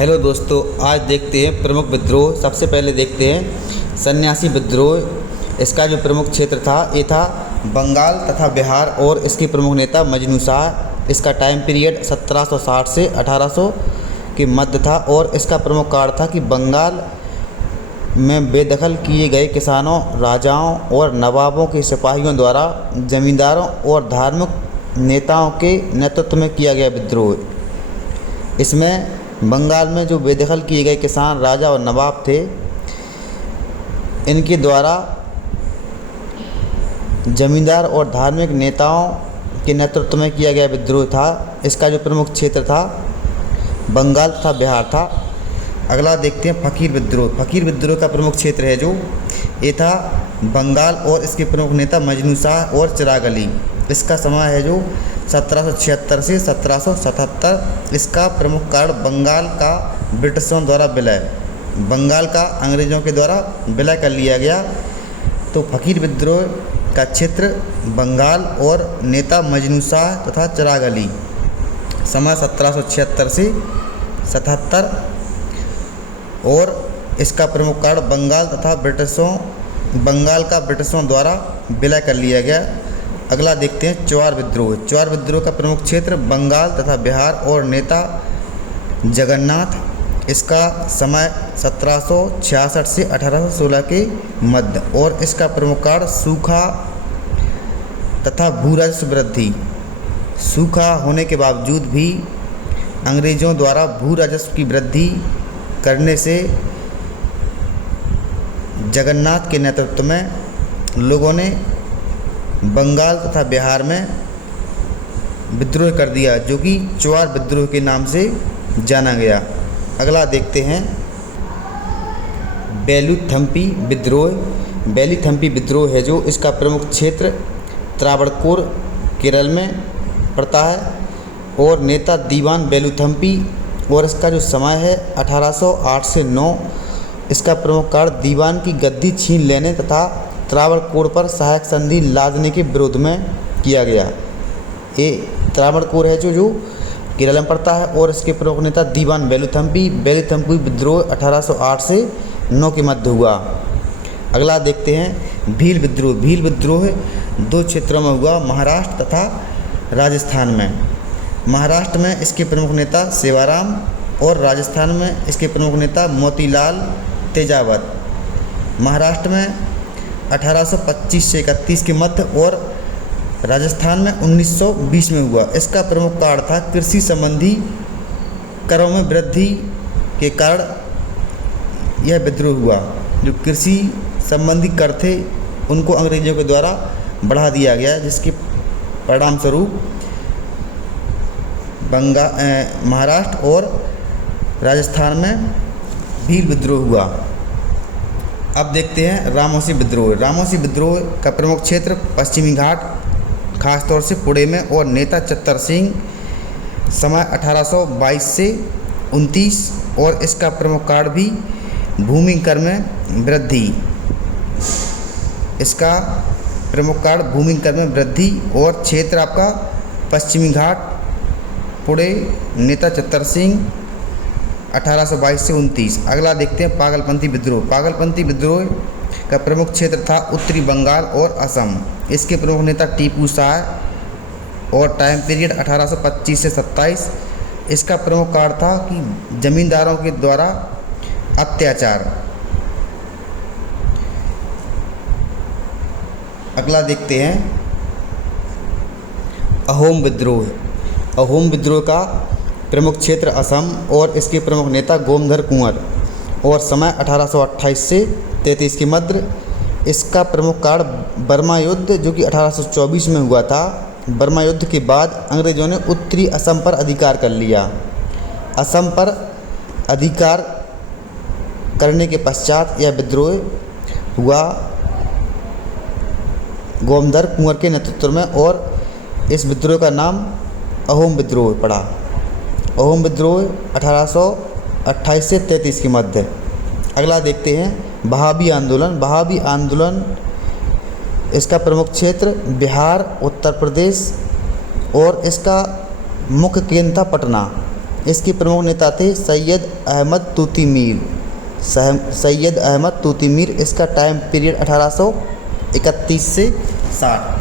Hello दोस्तों, आज देखते हैं प्रमुख विद्रोह। सबसे पहले देखते हैं सन्यासी विद्रोह। इसका जो प्रमुख क्षेत्र था ये था बंगाल तथा बिहार और इसके प्रमुख नेता मजनू शाह। इसका टाइम पीरियड 1760 से 1800 के मध्य था और इसका प्रमुख कारण था कि बंगाल में बेदखल किए गए किसानों, राजाओं और नवाबों के सिपाहियों द्वारा जमींदारों और धार्मिक नेताओं के नेतृत्व में किया गया विद्रोह। इसमें बंगाल में जो बेदखल किए गए किसान, राजा और नवाब थे, इनके द्वारा जमींदार और धार्मिक नेताओं के नेतृत्व में किया गया विद्रोह था। इसका जो प्रमुख क्षेत्र था बंगाल तथा बिहार था। अगला देखते हैं फ़कीर विद्रोह। फ़कीर विद्रोह का प्रमुख क्षेत्र है जो ये था बंगाल और इसके प्रमुख नेता मजनू शाह और चिराग अली। इसका समय है जो 1776 से 1777। इसका प्रमुख कारण बंगाल का ब्रिटिशों द्वारा विलय, बंगाल का अंग्रेज़ों के द्वारा विलय कर लिया गया। तो फ़कीर विद्रोह का क्षेत्र बंगाल और नेता मजनू शाह तथा चिराग अली। समय 1776 से 77 और इसका प्रमुख कारण बंगाल का ब्रिटिशों द्वारा विलय कर लिया गया। अगला देखते हैं चौहार विद्रोह। चौहार विद्रोह का प्रमुख क्षेत्र बंगाल तथा बिहार और नेता जगन्नाथ। इसका समय 1766 से 1816 के मध्य और इसका प्रमुख कारण सूखा तथा भू राजस्व वृद्धि। सूखा होने के बावजूद भी अंग्रेज़ों द्वारा भू राजस्व की वृद्धि करने से जगन्नाथ के नेतृत्व में लोगों ने बंगाल तथा बिहार में विद्रोह कर दिया, जो कि चौहार विद्रोह के नाम से जाना गया। अगला देखते हैं बेलूथम्पी विद्रोह। बेलूथम्पी विद्रोह है जो इसका प्रमुख क्षेत्र त्रावणकोर केरल में पड़ता है और नेता दीवान बेलूथम्पी और इसका जो समय है 1808 से 9। इसका प्रमुख कारण दीवान की गद्दी छीन लेने तथा त्रावणकोर पर सहायक संधि लादने के विरोध में किया गया। ये त्रावणकोर है जो केरल में पड़ता है और इसके प्रमुख नेता दीवान बेलूथम्पी। बेलूथम्पी विद्रोह 1808 से 9 के मध्य हुआ। अगला देखते हैं भील विद्रोह। भील विद्रोह 2 क्षेत्रों में हुआ, महाराष्ट्र तथा राजस्थान में। महाराष्ट्र में इसके प्रमुख नेता सेवाराम और राजस्थान में इसके प्रमुख नेता मोतीलाल तेजावत। महाराष्ट्र में 1825 से 31 के मध्य और राजस्थान में 1920 में हुआ। इसका प्रमुख कारण था कृषि संबंधी करों में वृद्धि के कारण यह विद्रोह हुआ। जो कृषि संबंधी कर थे उनको अंग्रेज़ों के द्वारा बढ़ा दिया गया, जिसके परिणाम स्वरूप महाराष्ट्र और राजस्थान में भील विद्रोह हुआ। अब देखते हैं रामोसी विद्रोह। रामोसी विद्रोह का प्रमुख क्षेत्र पश्चिमी घाट, खासतौर से पुणे में और नेता चत्तर सिंह। समय 1822 से 29 और इसका प्रमुख कारण भी भूमि कर में वृद्धि। इसका प्रमुख कारण भूमि कर में वृद्धि और क्षेत्र आपका पश्चिमी घाट, पुणे, नेता चत्तर सिंह 1822 से 29। अगला देखते हैं पागलपंथी विद्रोह। पागलपंथी विद्रोह का प्रमुख क्षेत्र था उत्तरी बंगाल और असम। इसके प्रमुख नेता टीपू शाह और टाइम पीरियड 1825 से 27। इसका प्रमुख कारण था कि जमींदारों के द्वारा अत्याचार। अगला देखते हैं अहोम विद्रोह। अहोम विद्रोह का प्रमुख क्षेत्र असम और इसके प्रमुख नेता गोमधर कुंवर और समय 1828 से 33 के मध्य। इसका प्रमुख कारण बर्मा युद्ध, जो कि 1824 में हुआ था। बर्मा युद्ध के बाद अंग्रेज़ों ने उत्तरी असम पर अधिकार कर लिया। असम पर अधिकार करने के पश्चात यह विद्रोह हुआ गोमधर कुंवर के नेतृत्व में और इस विद्रोह का नाम अहोम विद्रोह पड़ा। अहोम विद्रोह 1828 से 33 के मध्य। अगला देखते हैं बहाबी आंदोलन। बहाबी आंदोलन इसका प्रमुख क्षेत्र बिहार, उत्तर प्रदेश और इसका मुख्य केंद्र था पटना इसके प्रमुख नेता थे सैयद अहमद तूती मीर। सैयद अहमद तूती मीर। इसका टाइम पीरियड 1831 से 60।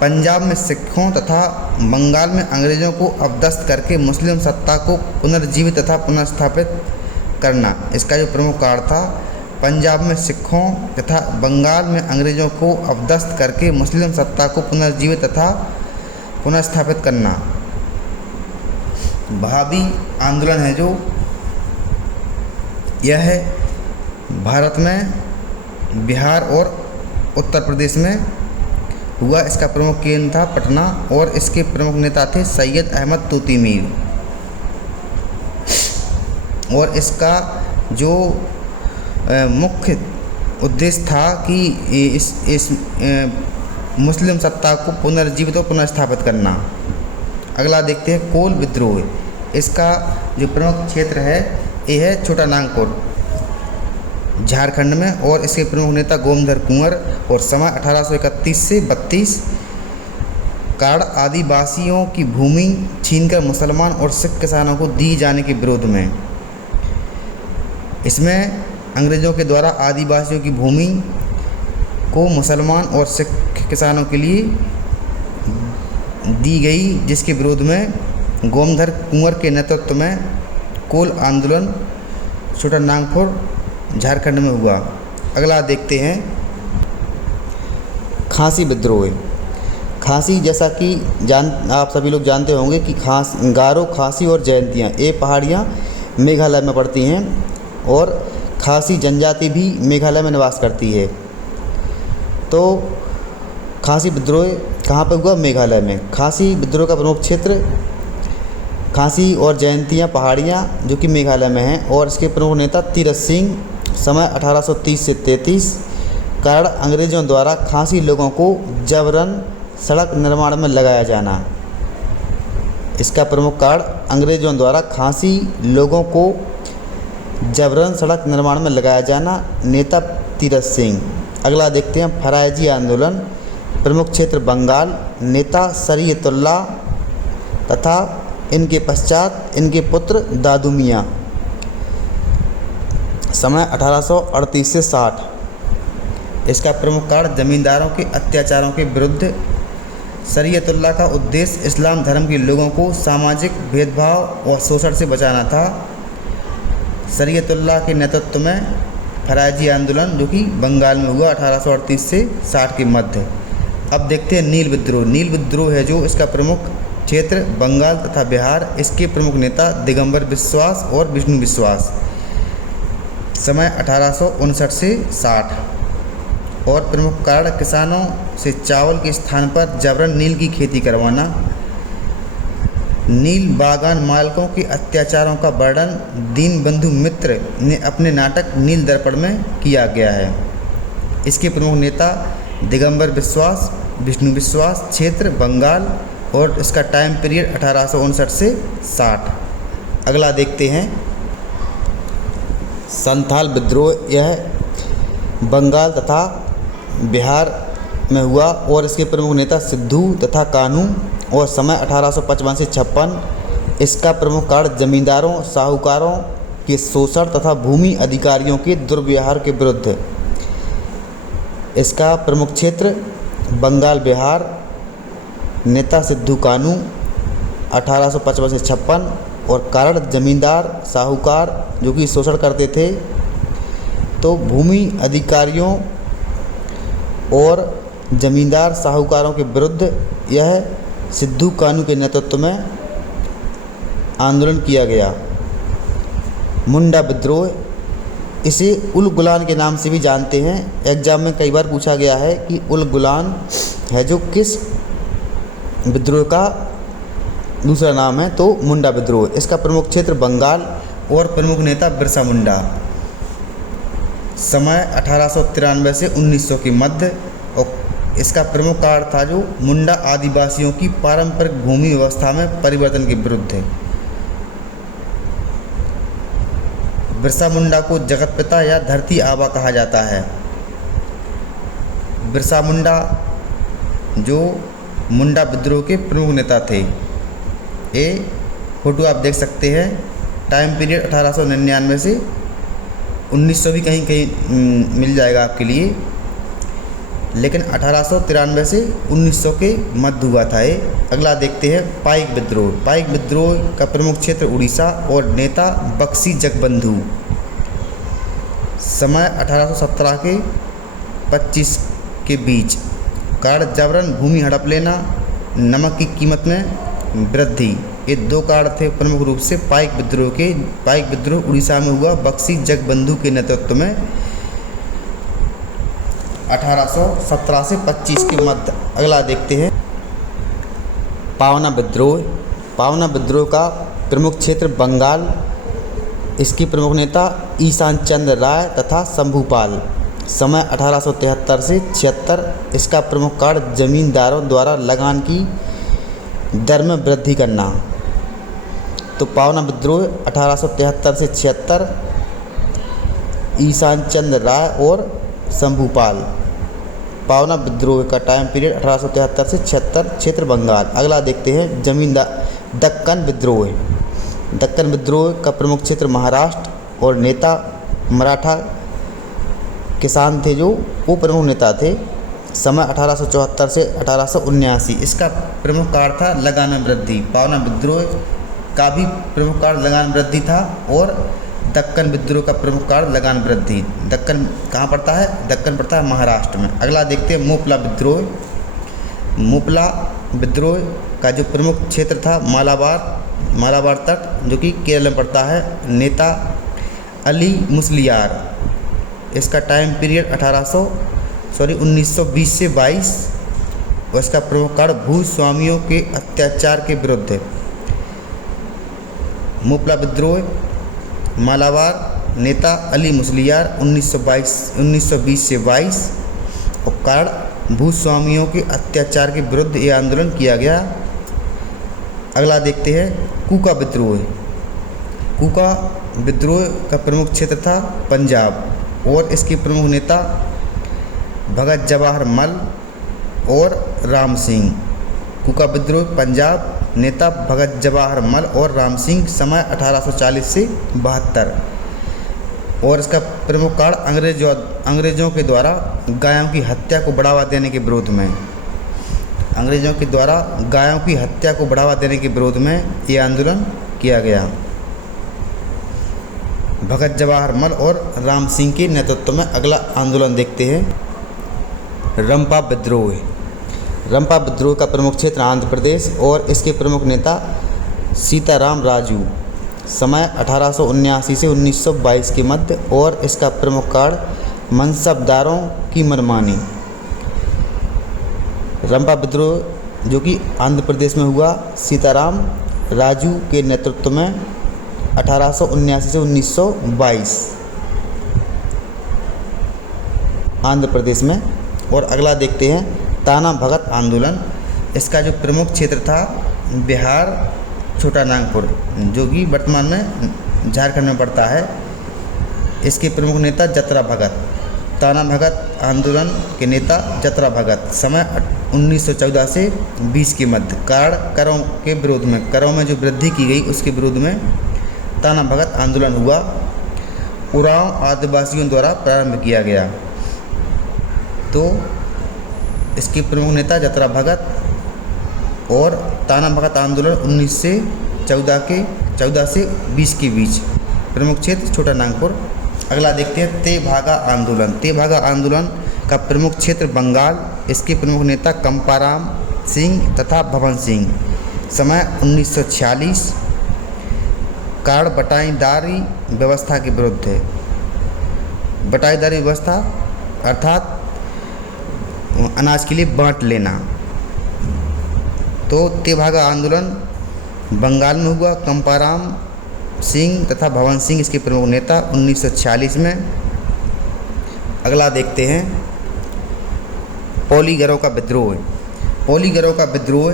पंजाब में सिखों तथा बंगाल में अंग्रेज़ों को अपदस्थ करके मुस्लिम सत्ता को पुनर्जीवित तथा पुनर्स्थापित करना इसका जो प्रमुख कारण था। पंजाब में सिखों तथा बंगाल में अंग्रेज़ों को अपदस्थ करके मुस्लिम सत्ता को पुनर्जीवित तथा पुनर्स्थापित करना। वहाबी आंदोलन है जो यह है भारत में बिहार और उत्तर प्रदेश में हुआ। इसका प्रमुख केंद्र था पटना और इसके प्रमुख नेता थे सैयद अहमद तूती मीर। और इसका जो मुख्य उद्देश्य था कि इस मुस्लिम सत्ता को पुनर्जीवित और पुनर्स्थापित करना। अगला देखते हैं कोल विद्रोह। इसका जो प्रमुख क्षेत्र है ये है छोटा नागपुर झारखंड में और इसके प्रमुख नेता गोमधर कुंवर। और समय 1831 से 32। कारण आदिवासियों की भूमि छीनकर मुसलमान और सिख किसानों को दी जाने के विरोध में। इसमें अंग्रेज़ों के द्वारा आदिवासियों की भूमि को मुसलमान और सिख किसानों के लिए दी गई, जिसके विरोध में गोमधर कुंवर के नेतृत्व में कोल आंदोलन छोटा नागपुर झारखंड में हुआ। अगला देखते हैं खासी विद्रोह। खासी जैसा कि आप सभी लोग जानते होंगे कि गारो, खासी और जयंतियाँ ये पहाड़ियाँ मेघालय में पड़ती हैं और खासी जनजाति भी मेघालय में निवास करती है। तो खासी विद्रोह कहाँ पर हुआ? मेघालय में। खासी विद्रोह का प्रमुख क्षेत्र खासी और जयंतियाँ पहाड़ियाँ जो कि मेघालय में हैं और इसके प्रमुख नेता तीरथ सिंह। समय 1830 से 33। कारण अंग्रेज़ों द्वारा खासी लोगों को जबरन सड़क निर्माण में लगाया जाना। इसका प्रमुख कारण अंग्रेज़ों द्वारा खासी लोगों को जबरन सड़क निर्माण में लगाया जाना। नेता तीरथ सिंह। अगला देखते हैं फरायजी आंदोलन। प्रमुख क्षेत्र बंगाल। नेता शरीयतुल्लाह तथा इनके पश्चात इनके पुत्र दादू मियाँ। समय 1838 से 60। इसका प्रमुख कारण जमींदारों के अत्याचारों के विरुद्ध। शरीयतुल्लाह का उद्देश्य इस्लाम धर्म के लोगों को सामाजिक भेदभाव और शोषण से बचाना था। शरीयतुल्लाह के नेतृत्व में फरायजी आंदोलन जो कि बंगाल में हुआ 1838 से 60 के मध्य। अब देखते हैं नील विद्रोह। नील विद्रोह है जो इसका प्रमुख क्षेत्र बंगाल तथा बिहार। इसके प्रमुख नेता दिगंबर बिश्वास और विष्णु विश्वास। समय 1859 से 60। और प्रमुख कारण किसानों से चावल के स्थान पर जबरन नील की खेती करवाना। नील बागान मालिकों के अत्याचारों का वर्णन दीनबंधु मित्र ने अपने नाटक नील दर्पण में किया गया है। इसके प्रमुख नेता दिगंबर बिश्वास, विष्णु विश्वास। क्षेत्र बंगाल और इसका टाइम पीरियड 1859 से 60। अगला देखते हैं संथाल विद्रोह। यह बंगाल तथा बिहार में हुआ और इसके प्रमुख नेता सिद्धू तथा कान्हू। और समय 1855 से 56। इसका प्रमुख कारण जमींदारों साहूकारों के शोषण तथा भूमि अधिकारियों के दुर्व्यवहार के विरुद्ध। इसका प्रमुख क्षेत्र बंगाल बिहार। नेता सिद्धू कान्हू 1855 से 56। और कारण जमींदार साहूकार जो कि शोषण करते थे। तो भूमि अधिकारियों और जमींदार साहूकारों के विरुद्ध यह सिद्धू कान्हू के नेतृत्व में आंदोलन किया गया। मुंडा विद्रोह। इसे उल गुलान के नाम से भी जानते हैं। एग्जाम में कई बार पूछा गया है कि उल गुलान है जो किस विद्रोह का दूसरा नाम है। तो मुंडा विद्रोह। इसका प्रमुख क्षेत्र बंगाल और प्रमुख नेता बिरसा मुंडा। समय 1893 से 1900 के मध्य। और इसका प्रमुख कारण था जो मुंडा आदिवासियों की पारंपरिक भूमि व्यवस्था में परिवर्तन के विरुद्ध है। बिरसा मुंडा को जगत पिता या धरती आबा कहा जाता है। बिरसा मुंडा जो मुंडा विद्रोह के प्रमुख नेता थे। ये फ़ोटो आप देख सकते हैं। टाइम पीरियड 1899 से 1900 भी कहीं कहीं मिल जाएगा आपके लिए, लेकिन 1893 से 1900 के मध्य हुआ था ये। अगला देखते हैं पाइक विद्रोह। पाइक विद्रोह का प्रमुख क्षेत्र उड़ीसा और नेता बख्शी जगबंधु। समय 1817 के 25 के बीच। कारण जबरन भूमि हड़प लेना, नमक की कीमत में वृद्धि, ये 2 कारण थे प्रमुख रूप से पाइक विद्रोह के। पाइक विद्रोह उड़ीसा में हुआ बख्शी जगबंधु के नेतृत्व में 1817 से 25 के मध्य। अगला देखते हैं पावना विद्रोह। पावना विद्रोह का प्रमुख क्षेत्र बंगाल। इसकी प्रमुख नेता ईशान चंद्र राय तथा शंभूपाल। समय 1873 से 76। इसका प्रमुख कारण जमींदारों द्वारा लगान की दर में वृद्धि करना। तो पावना विद्रोह 1873 से 76, ईशान चंद्र राय और शंभूपाल। पावना विद्रोह का टाइम पीरियड 1873 से 76, क्षेत्र बंगाल। अगला देखते हैं दक्कन विद्रोह। दक्कन विद्रोह का प्रमुख क्षेत्र महाराष्ट्र और नेता मराठा किसान थे जो वो प्रमुख नेता थे। समय 1874 से 1879। इसका प्रमुख कारण था लगान में वृद्धि। पावना विद्रोह का भी प्रमुख कारण लगान वृद्धि था और दक्कन विद्रोह का प्रमुख कारण लगान वृद्धि। दक्कन कहाँ पड़ता है? दक्कन पड़ता है महाराष्ट्र में। अगला देखते हैं मोपला विद्रोह। मोपला विद्रोह का जो प्रमुख क्षेत्र था मालाबार तट, जो कि केरल में पड़ता है। नेता अली मुसलियार। इसका टाइम पीरियड 1920 से 22 और इसका प्रमुख कारण भूस्वामियों के अत्याचार के विरुद्ध है। मोपला विद्रोह मालाबार, नेता अली मुसलियार 1920 से 22 और कारण भूस्वामियों के अत्याचार के विरुद्ध ये आंदोलन किया गया। अगला देखते हैं कूका विद्रोह। कूका विद्रोह का प्रमुख क्षेत्र था पंजाब और इसके प्रमुख नेता भगत जवाहर मल और राम सिंह। कूका विद्रोह पंजाब, नेता भगत जवाहर मल और राम सिंह। समय 1840 से 72 और इसका प्रमुख कारण अंग्रेज़ों के द्वारा गायों की हत्या को बढ़ावा देने के विरोध में। अंग्रेज़ों के द्वारा गायों की हत्या को बढ़ावा देने के विरोध में ये आंदोलन किया गया। भगत जवाहर मल और राम सिंह के नेतृत्व में। अगला आंदोलन देखते हैं रंपा विद्रोह। रंपा विद्रोह का प्रमुख क्षेत्र आंध्र प्रदेश और इसके प्रमुख नेता सीताराम राजू। समय 1879 से 1922 के मध्य और इसका प्रमुख कारण मनसबदारों की मनमानी। रंपा विद्रोह जो कि आंध्र प्रदेश में हुआ, सीताराम राजू के नेतृत्व में 1879 से 1922 आंध्र प्रदेश में। और अगला देखते हैं ताना भगत आंदोलन। इसका जो प्रमुख क्षेत्र था बिहार छोटा नागपुर, जो कि वर्तमान में झारखंड में पड़ता है। इसके प्रमुख नेता जतरा भगत। ताना भगत आंदोलन के नेता जतरा भगत। समय 1914 से 20 के मध्य। कारण करों के विरोध में, करों में जो वृद्धि की गई उसके विरोध में ताना भगत आंदोलन हुआ। उरांव आदिवासियों द्वारा प्रारंभ किया गया। तो इसके प्रमुख नेता जतरा भगत और ताना भगत आंदोलन 1914 से 20 के बीच। प्रमुख क्षेत्र छोटा नागपुर। अगला देखते हैं तेभागा आंदोलन। तेभागा आंदोलन का प्रमुख क्षेत्र बंगाल। इसके प्रमुख नेता कंपाराम सिंह तथा भवन सिंह। समय 1946। कारण बटाईदारी व्यवस्था के विरुद्ध है। बटाईदारी व्यवस्था अर्थात अनाज के लिए बांट लेना। तो तेभागा आंदोलन बंगाल में हुआ। कंपाराम सिंह तथा भवन सिंह इसके प्रमुख नेता 1946 में। अगला देखते हैं पोलीगरों का विद्रोह। पोलीगरों का विद्रोह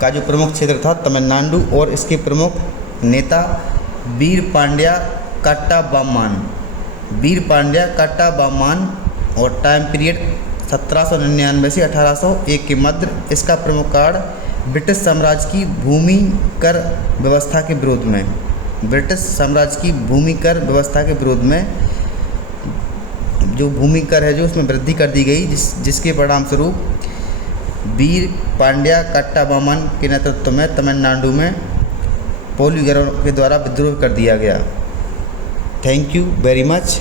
का जो प्रमुख क्षेत्र था तमिलनाडु और इसके प्रमुख नेता वीर पांड्या कट्टाबोम्मन। वीर पांड्या कट्टाबोम्मन और टाइम पीरियड 1799 से 1801 के मध्य। इसका प्रमुख कारण ब्रिटिश साम्राज्य की भूमि कर व्यवस्था के विरोध में, ब्रिटिश साम्राज्य की भूमि कर व्यवस्था के विरोध में जो भूमि कर है जो उसमें वृद्धि कर दी गई, जिसके परिणाम स्वरूप वीर पांड्या कट्टाबोमन के नेतृत्व में तमिलनाडु में पोलिगरों के द्वारा विद्रोह कर दिया गया। Thank you very much.